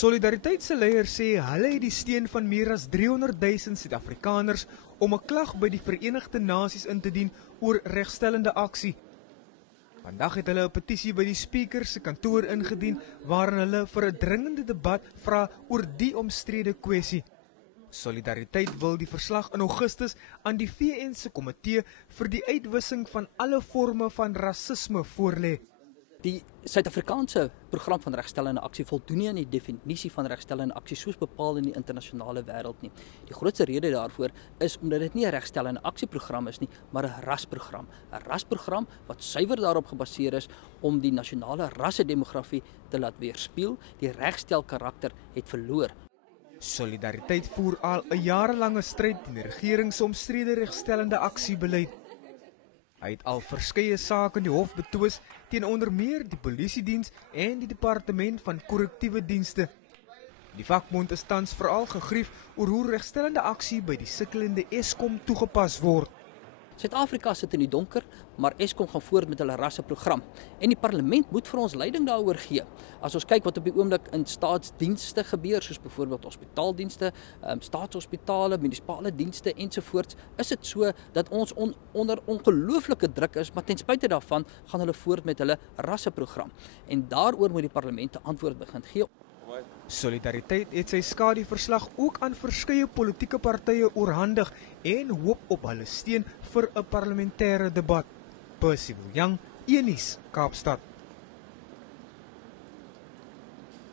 Solidariteit se leier sê hulle het die steun van meer as 300 000 Suid-Afrikaners om 'n klag by die Verenigde Nasies in te dien oor regstellende aksie. Vandag het hulle 'n petisie by die spreker se kantoor ingedien waarin hulle vir 'n dringende debat vra oor die omstrede kwessie. Solidariteit wil die verslag in Augustus aan die VN se komitee vir die uitwissing van alle forme van rasisme voorlê. Die Suid-Afrikaanse program van regstellende aksie voldoen nie aan die definisie van regstellende aksie soos bepaal in die internasionale wêreld nie. Die grootste rede daarvoor is omdat dit nie 'n regstellende aksieprogram is nie, maar 'n rasprogram. 'n Rasprogram wat suiwer daarop gebaseer is om die nasionale rassedemografie te laat weerspieël. Die regstel karakter het verloor. Solidariteit voer al 'n jarelange stryd teen die regering se omstrede regstellende aksiebeleid. Hy het al verskeie sake in die hof betwis teen onder meer die polisiediens en die departement van korrektiewe dienste. Die vakbond is tans veral gegrief oor hoe regstellende aksie by die sukkelende Eskom toegepas word. Suid-Afrika sit in die donker, maar Eskom gaan voort met hulle rasseprogram. En die parlement moet vir ons leiding daaroor gee. As ons kyk wat op die oomblik in staatsdienste gebeur, soos byvoorbeeld hospitaaldienste, staatshospitale, munisipale dienste ensovoorts, is dit so dat ons onder ongelooflike druk is, maar ten spyte daarvan gaan hulle voort met hulle rasseprogram. En daaroor moet die parlement 'n antwoord begin gee. Solidariteit het sy skaduverslag ook aan verskeie politieke partye oorhandig en hoop op hulle steun vir 'n parlementêre debat. Percy William, Unis, Kaapstad.